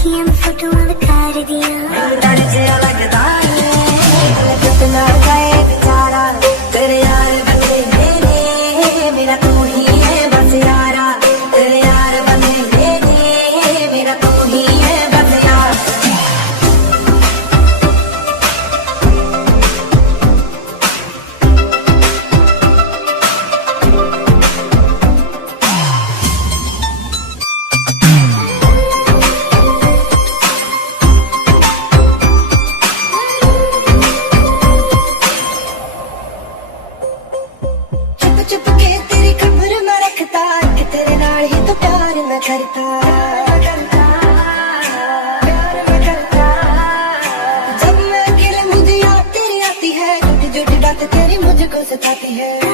अखियां में फोटोआं विखार दियां लड़ से लगदा है कितना गए बेचारा तेरे यार बंदे ने मेरा तू ही है बस यारा तेरे यार बंदे ने मेरा तू ही है बस यार चुप के तेरी खबर मैं रखता कि तेरे नाल ही तो प्यार मैं करता जब मैं अकेले मुझे याद तेरी आती है जुट जुट बात तेरी मुझको सताती है